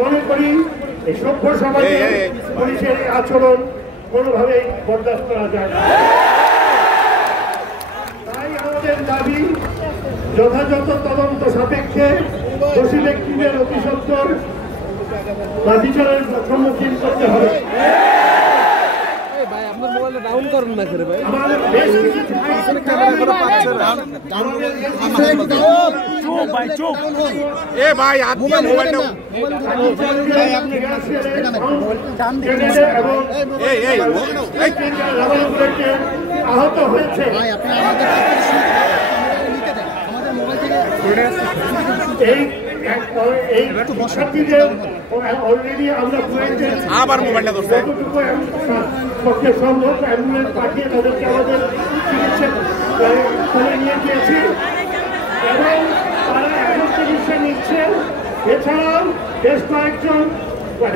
মনে করি এই সভ্য সমাজে পুলিশের আচরণ কোনোভাবেই বরদাস্ত করা যায় না। তাই আমাদের দাবি যথাযথ তদন্ত সাপেক্ষে দোষী ব্যক্তিদের অতি সত্বর বিচারের সম্মুখীন করতে হবে। আহত হয়েছে এই শিক্ষার্থীদের অলরেডি আমরা আবার মোবাইলটা পক্ষে সম্ভব অ্যাম্বুলেন্স পাঠিয়ে তাদেরকে আমাদের চিকিৎসা করে নিয়ে গিয়েছি এবং তারা এখন চিকিৎসা নিচ্ছে। এছাড়াও বেশ কয়েকজন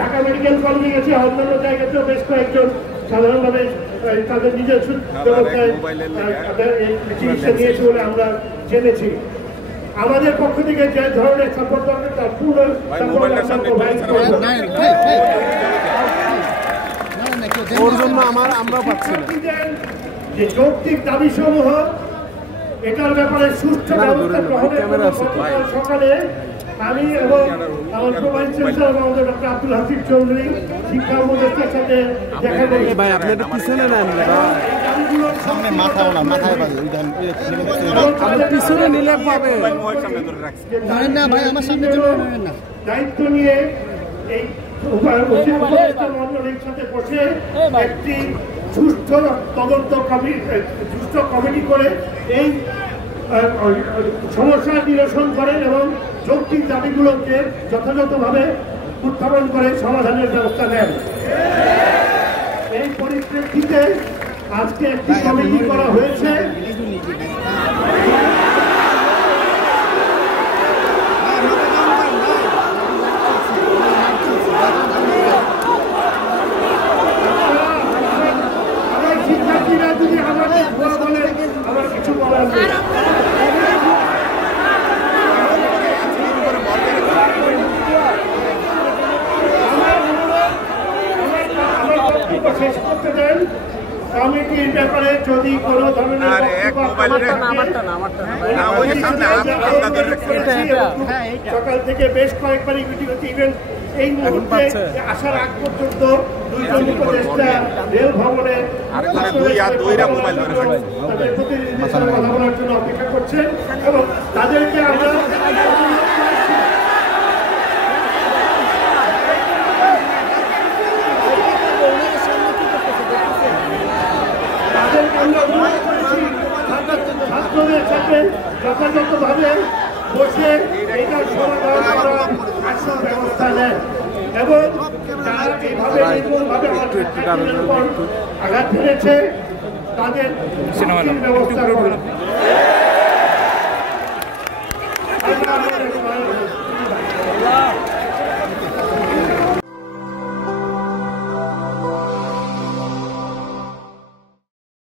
ঢাকা মেডিকেল কলেজে গেছে, অন্যান্য জায়গাতেও বেশ কয়েকজন সাধারণভাবে তাদের নিজস্ব ব্যবস্থায় চিকিৎসা নিয়েছে বলে আমরা জেনেছি। আমাদের পক্ষ থেকে যে ধরনের সাপোর্ট দরকার তার পূর্ণ যে যৌক্তিক দাবি সমূহ এটার ব্যাপারে সুষ্ঠু ব্যবস্থা গ্রহণের সকালে আমি এবং আমার প্রোভাইস চ্যান্সেলর আমাদের ডক্টর আব্দুল হাফিজ চৌধুরী শিক্ষা উপদেষ্টার সাথে দেখা করি। দায়িত্ব নিয়ে এই মন্ডলীর সাথে বসে একটি সুষ্ঠু তদন্ত কমিটি করে এই সমস্যা নিরসন করেন এবং যৌক্তিক দাবিগুলোকে যথাযথভাবে উত্থাপন করে সমাধানের ব্যবস্থা নেন। এই পরিপ্রেক্ষিতে আজকে একটি কমিটি করা হয়েছে। আমার শিক্ষার্থীরা যদি আমাদের বলে আমার কিছু বলার নেই। শেষ করতে দেন। কমিটির ব্যাপারে যদি কোনো ধরনের সকাল থেকে বেশ কয়েকবারই মিটিং হচ্ছে। ইভেন এই মুহূর্তে আসার আগ পর্যন্ত দুইজন উপদেষ্টা রেল ভবনে তাদের প্রতিনিধিদের সাথে কথা বলার জন্য অপেক্ষা করছেন এবং তাদেরকে আমরা ছাত্রদের সাথে যথাযথভাবে বসে এটার সমাধান করার আসল ব্যবস্থা নেন এবং যারা এইভাবে নির্মূলভাবে আঘাত ফেলেছে তাদের ব্যবস্থা করেন।